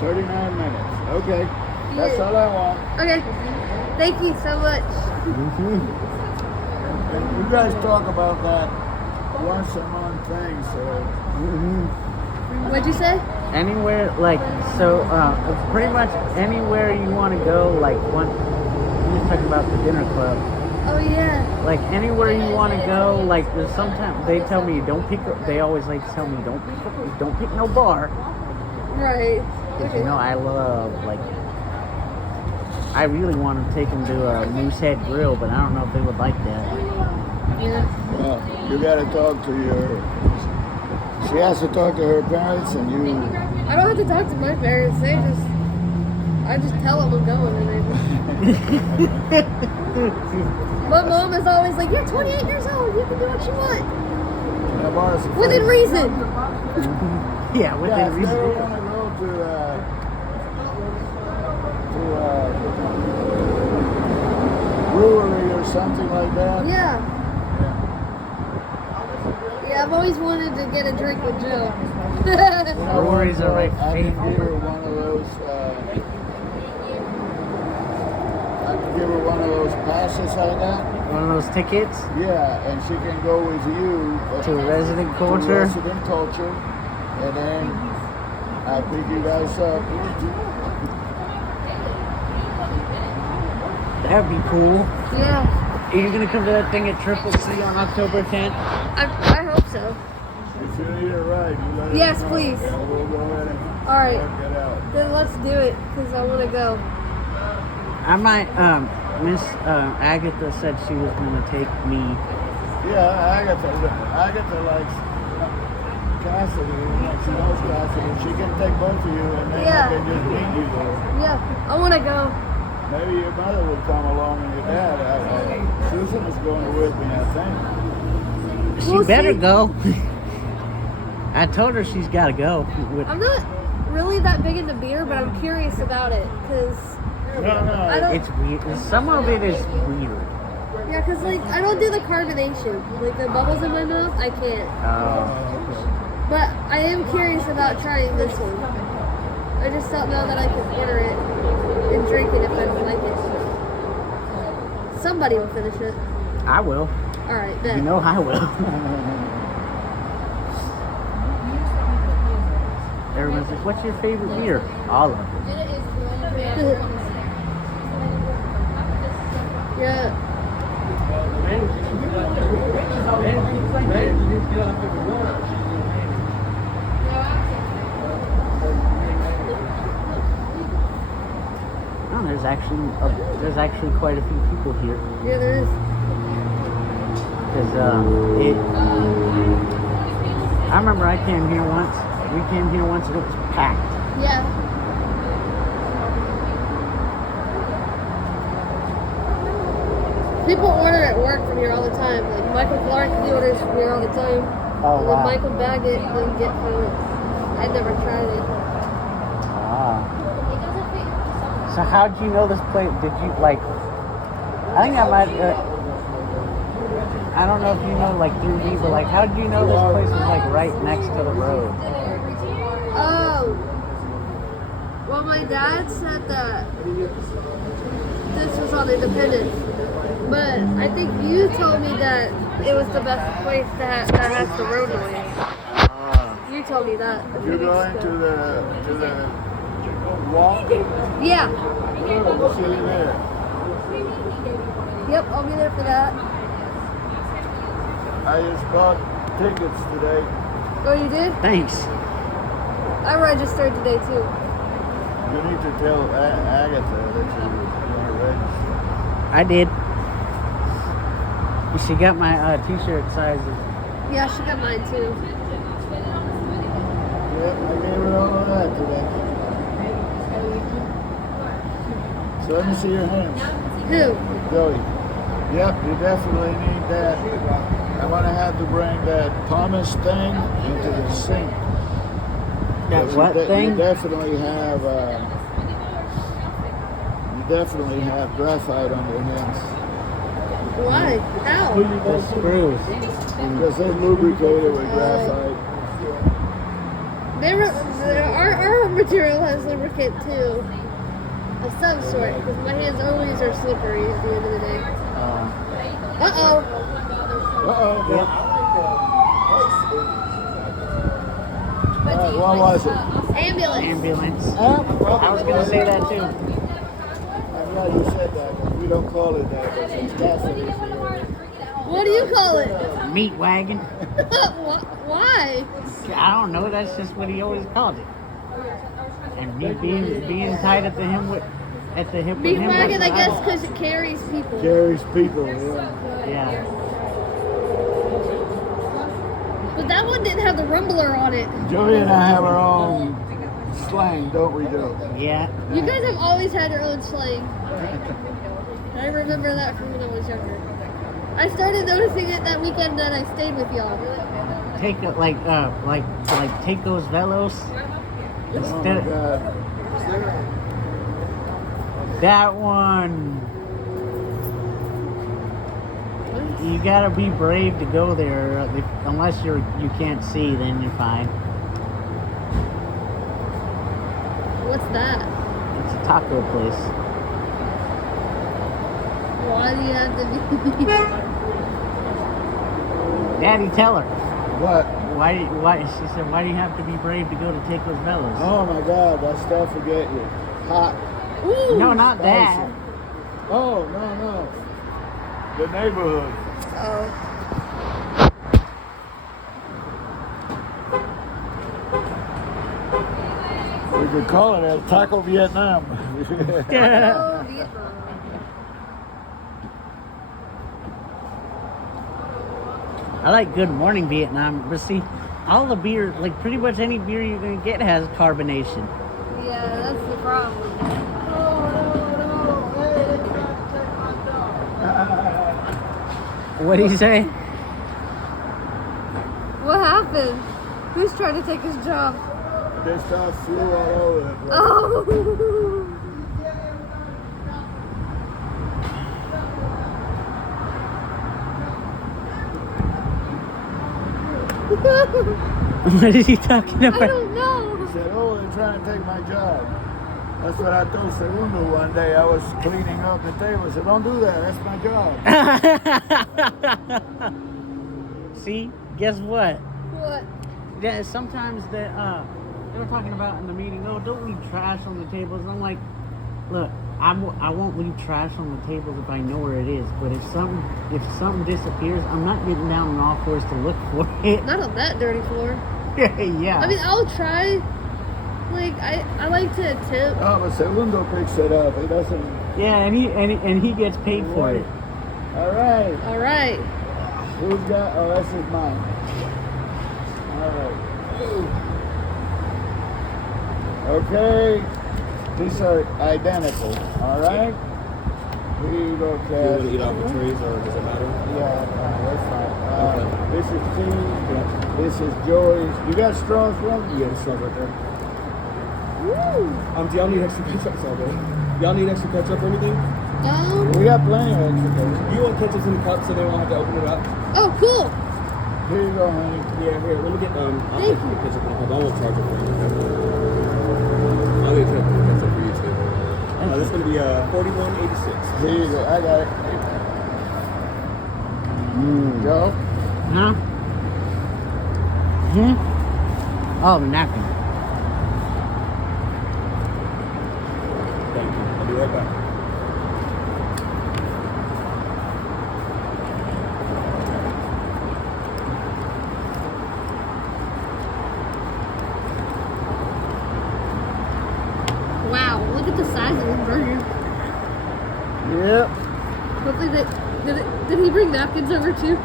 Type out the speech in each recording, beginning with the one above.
39 minutes. Okay. That's all I want. Okay. Thank you so much. And you guys talk about that once a month thing, so. What'd you say? Anywhere, like, so, pretty much anywhere you want to go, like, one, you just talking about the dinner club. Oh yeah. Like, anywhere you want to go, like, there's sometimes, they tell me, they always like to tell me, don't pick no bar. Right. Because, you know, I love, like, I really want to take them to a Moosehead Grill, but I don't know if they would like that. Yeah. Well, you got to talk to she has to talk to her parents, and you. I don't have to talk to my parents. I just tell them I'm going, and they just. My mom is always like, "You're 28 years old. You can do what you want." Within reason. Yeah, within reason. If they want to go to brewery or something like that. Yeah. Yeah, I've always wanted to get a drink with Joe. Breweries are right. I can give her one of those. I can give her one of those passes I got. One of those tickets? Yeah, and she can go with you to Resident Culture. To Resident Culture, and then I pick you guys up. That'd be cool. Yeah. Are you gonna come to that thing at Triple C on October 10th? I hope so. If you need a ride, you let Yes, us know. please. And we'll go ahead and All right. work it out. Then let's do it, because I want to go. I might, Miss Agatha said she was gonna take me. Yeah, Agatha likes Cassidy. She knows Cassidy. She can take both of you, and then I can just meet you there. Yeah, I want to go. Maybe your mother will come along and your dad. Susan is going with me, I think. She better go. I told her she's got to go. I'm not really that big into beer, but I'm curious about it, because it's weird. Some of it is weird. Yeah, because like I don't do the carbonation, like the bubbles in my mouth. I can't. But I am curious about trying this one. I just don't know that I can order it and drink it if I don't like it. Somebody will finish it. I will. All right, then. You know I will. Everyone's like, "What's your favorite beer?" All of them. Yeah. Oh, there's actually quite a few people here. Yeah, there is. Because I remember I came here once. We came here once and it was packed. Yeah. People order at work from here all the time. Like Michael Clark, he orders from here all the time. Oh, and wow. then Michael Baggett, they get from it. I never tried it. Ah. So how'd you know this place? Did you like? I think I might. I don't know if you know like through me, but like, how did you know this place was like right next to the road? Oh. Well, my dad said that this was on Independence, but I think you told me that it was the best place that has the road noise. You told me that. You're going to the walk? Yeah. We'll see you there. Yep, I'll be there for that. I just bought tickets today. Oh, you did? Thanks. I registered today too. You need to tell Agatha that you want to register. I did. She got my t-shirt sizes. Yeah, she got mine too. Yep, I gave her all of that today. So let me see your hands. Who? Joey. Yep, you definitely need that. I'm going to have to bring that Thomas thing into the sink. That what thing? You definitely have graphite on your hands. Why? How? The screws. Because they're lubricated with graphite. Our material has lubricant too. Of some sort, because my hands always are slippery at the end of the day. Uh-oh. What was it? Ambulance. Ambulance. Huh? I was gonna say that too. I'm glad you said that. We don't call it that, but since Cassidy's here. What do you call it? Meat wagon. Why? I don't know. That's just what he always called it. And me being tied at the hip with Meat him. wagon, I guess, because it carries people. Carries people, yeah. Yeah. But that one didn't have the rumbler on it. Joey and I have our own slang, don't we, Joe? Yeah. You guys have always had your own slang. I remember that from when I was younger. I started noticing it that weekend that I stayed with y'all. Take it like take those velos. Oh Instead my God. that one. You gotta be brave to go there. Unless you can't see, then you're fine. What's that? It's a taco place. Why do you have to be? Daddy, tell her. What? Why? She said, why do you have to be brave to go to take those velos? Oh my God, that stuff will get you hot. Ooh. No, not Spicy. that. Oh, no. The neighborhood. Oh. We could call it a Taco Vietnam. Oh, Vietnam. I like Good Morning Vietnam, but see, all the beer, like pretty much any beer you're gonna get has carbonation. Yeah, that's the problem. What do you say? What happened? Who's trying to take his job? They start flew all over the place. Oh. What is he talking I about? don't know. He said, oh, they're trying to take my job. That's what I told Segundo one day. I was cleaning up the table. I said, don't do that. That's my job. See, guess what? What? Yeah, sometimes they were talking about in the meeting. Oh, don't leave trash on the tables. I'm like, look, I won't leave trash on the tables if I know where it is. But if something disappears, I'm not getting down on all fours to look for it. Not on that dirty floor. Yeah. I mean, I'll try. Like, I like to attempt. Oh, but Segundo picks it up. He doesn't. Yeah, and he gets paid for it. All right. All right. Who's got? Oh, this is mine. All right. Okay. These are identical. All right. Here you go, Do you Cass. want to eat off the trees or does it matter? Yeah, that's fine. Okay. This is Steve. This is Joey's. You got straws from? Yeah, the straws right there. Woo. Do y'all need extra ketchup? It's all good. Y'all need extra ketchup or anything? We got plenty of extra things. You want ketchup in the cup so they won't have to open it up? Oh, cool. Here you go, honey. Yeah, here, let me get, I'll Thank take the ketchup in the cup. I won't charge it for you. I'll get ketchup for you too. This is going to be $41.86. Here you go. I got it. Joe? Huh? Hmm? Oh, the napkin. Thank you. I'll be right back. Wow, look at the size of this burger. Yep. Hopefully did he bring napkins over too?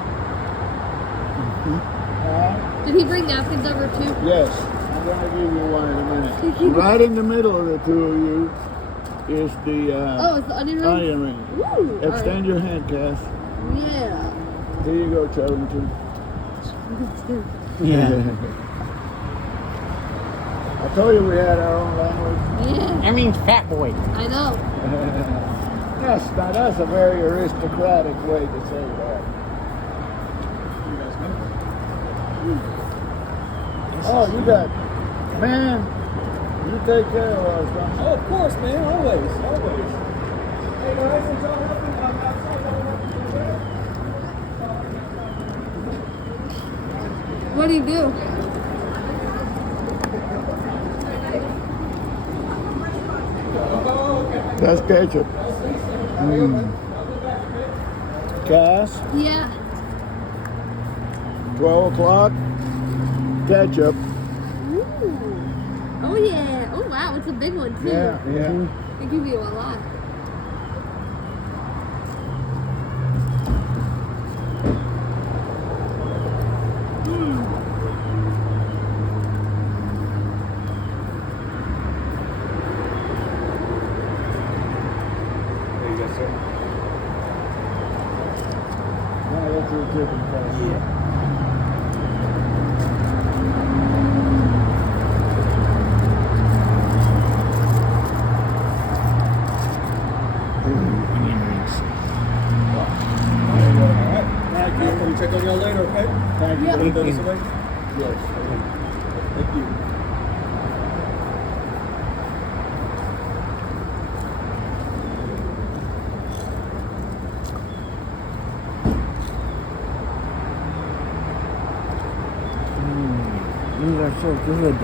Did he bring napkins over too? Yes. I'm going to give you one in a minute. Thank you. Right in the middle of the two of you is the Oh, it's the onion ring? onion ring. Woo! Extend your hand, Cass. Yeah. Here you go, Charlington. Yeah. I told you we had our own language. Yeah. That means fat boy. I know. That's a very aristocratic way to say that. Oh, you got, man, you take care of us, man. Oh, of course, man. Always. Always. Hey, guys, since y'all helping outside, y'all want to do that? What do you do? That's ketchup. Cass, Yeah. 12 o'clock, ketchup. Ooh. Oh yeah. Oh wow, it's a big one too. Yeah. They give you a lot. There you go, sir. Yeah, that's your chicken fry. Onion rings. All right. Thank you. We'll check on y'all later, okay? Thank you. Yeah. Wanna throw this away? Yes. Thank you. These are so good.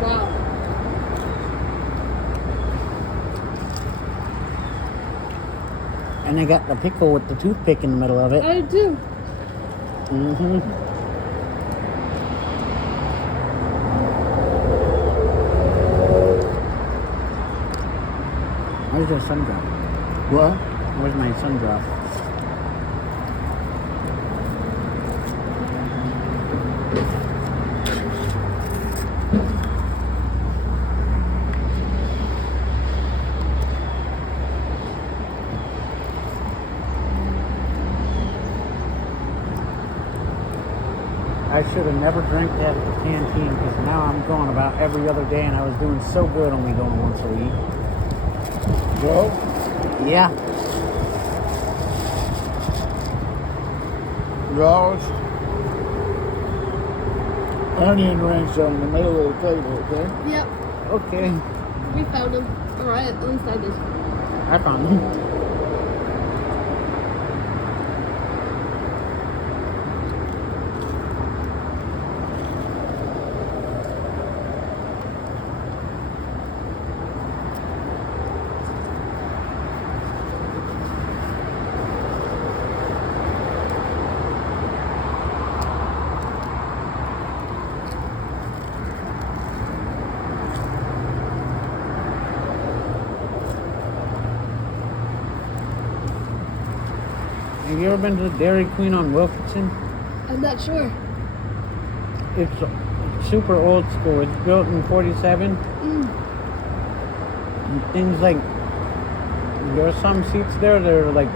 Wow. And I got the pickle with the toothpick in the middle of it. I do too. Mm-hmm. Where's your sun drop? What? Where's my sun drop? I should have never drank that at the canteen because now I'm going about every other day and I was doing so good only going once a week. Well, Yeah. roast onion rings on the middle of the table, okay? Yep. Okay. We found them. Alright, at least I did. I found them. Have you ever been to the Dairy Queen on Wilkinson? I'm not sure. It's super old school. It's built in 47. And things like, there are some seats there that are like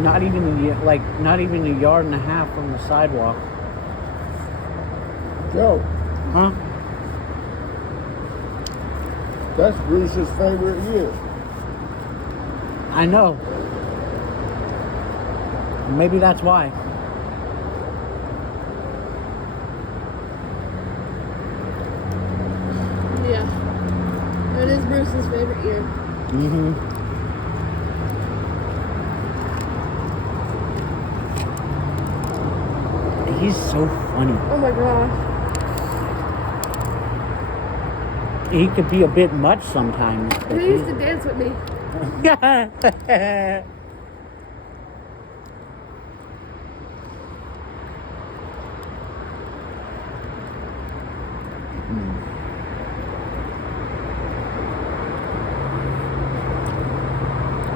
not even a yard and a half from the sidewalk. Joe, Huh? that's Bruce's favorite year. I know. Maybe that's why. Yeah. It is Bruce's favorite year. Mm-hmm. He's so funny. Oh my gosh. He could be a bit much sometimes. But He used to dance with me.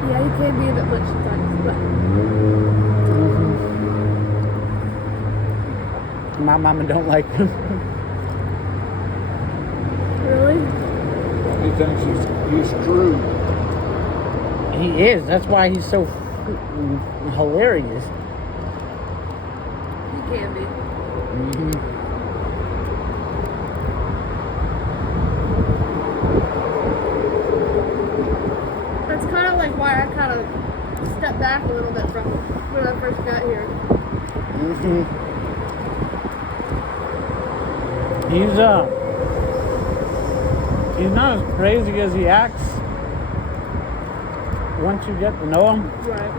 Yeah, he can be a bit much sometimes, but My mama don't like him. really? He thinks he's true. He is. That's why he's so hilarious. He can be. That's kind of like why I kind of step back a little bit from him. when I first got here. Mm-hmm. He's not as crazy as he acts once you get to know him. Right.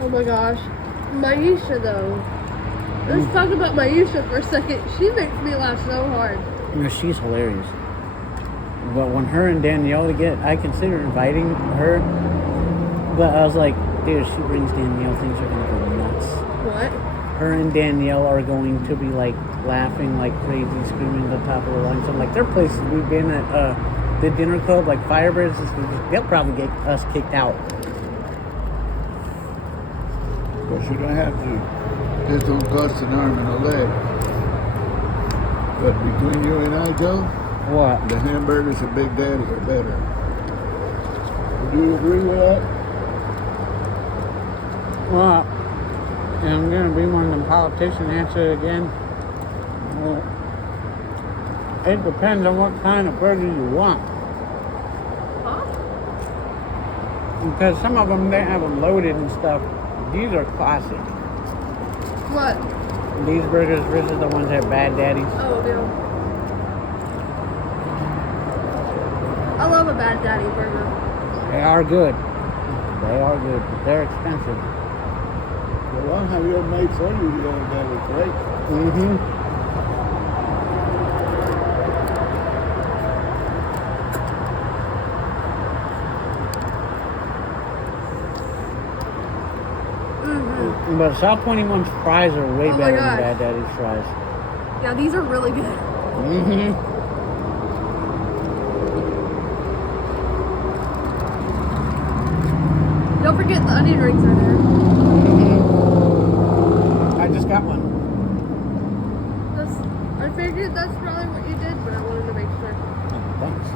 Oh my gosh. Maisha though. Let's talk about Maisha for a second. She makes me laugh so hard. You know, she's hilarious. But when her and Danielle get, I consider inviting her. But I was like, dude, if she brings Danielle, things are gonna go nuts. What? Her and Danielle are going to be like laughing like crazy, screaming at the top of their lungs. I'm like, there are places we've been at the dinner club, like Firebirds. They'll probably get us kicked out. But you don't have to. This don't cost an arm and a leg. But between you and I, Joe, What? the hamburgers at Big Daddy's are better. Do you agree with that? Well, and I'm gonna be one of them politicians answer it again. Well, it depends on what kind of burger you want. Huh? Because some of them, they have them loaded and stuff. These are classic. What? These burgers versus the ones at Bad Daddy's. Oh, yeah. I love a Bad Daddy burger. They are good. They are good, but they're expensive. The one how you made for you the other day was great. Mm-hmm. But South 21's fries are way Oh my better than gosh. Bad Daddy's fries. Yeah, these are really good. Mm-hmm. Don't forget the onion rings are there. I just got one. I figured that's probably what you did, but I wanted to make sure. Oh, thanks.